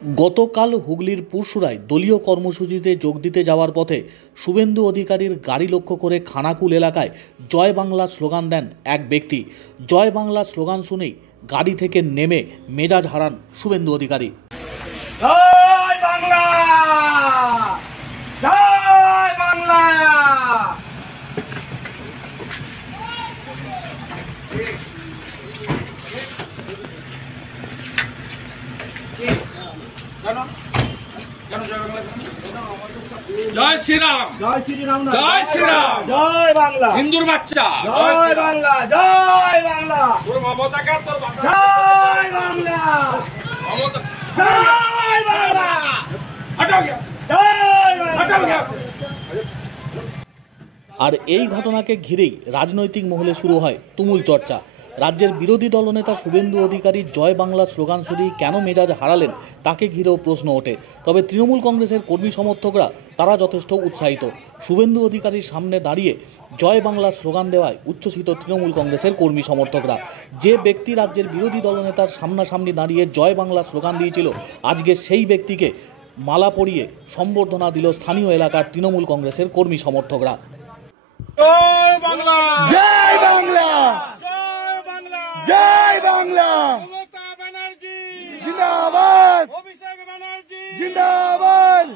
গতকাল হুগলির পুরসুরায় দলীয় কর্মসূচিতে যোগ দিতে যাওয়ার পথে শুভেন্দু অধিকারীর গাড়ি লক্ষ্য করে খানাকুল এলাকায় জয় বাংলা স্লোগান দেন এক ব্যক্তি। জয় বাংলা স্লোগান শুনেই গাড়ি থেকে নেমে মেজাজ হারান শুভেন্দু অধিকারী। জয় বাংলা, জয় বাংলা। জয় শ্রীরাম, জয় শ্রীরাম, জয় শ্রীরাম, জয় বাংলা, হিন্দুর বাচ্চা, জয় বাংলা, জয় বাংলা, তোর মমতা কা তোর বাচ্চা, জয় বাংলা, মমতা, জয় বাংলা, হটাও গিয়া, জয় বাংলা, হটাও গিয়া। আর এই ঘটনাকে ঘিরেই রাজনৈতিক মহলে শুরু হয় তুমুল চর্চা। রাজ্যের বিরোধী দলনেতা শুভেন্দু অধিকারী জয় বাংলা স্লোগান শুনেই কেন মেজাজ হারালেন তাকে ঘিরেও প্রশ্ন ওঠে। তবে তৃণমূল কংগ্রেসের কর্মী সমর্থকরা তারা যথেষ্ট উৎসাহিত। শুভেন্দু অধিকারীর সামনে দাঁড়িয়ে জয় বাংলা স্লোগান দেওয়ায় উচ্ছ্বসিত তৃণমূল কংগ্রেসের কর্মী সমর্থকরা। যে ব্যক্তি রাজ্যের বিরোধী দলনেতার সামনাসামনি দাঁড়িয়ে জয় বাংলা স্লোগান দিয়েছিল, আজকে সেই ব্যক্তিকে মালা পরিয়ে সম্বর্ধনা দিল স্থানীয় এলাকার তৃণমূল কংগ্রেসের কর্মী সমর্থকরা। জয় বাংলা, জয় বাংলা, জয় বাংলা, জয় বাংলা, মমতা ব্যানার্জি জিন্দাবাদ, অভিষেক ব্যানার্জি জিন্দাবাদ,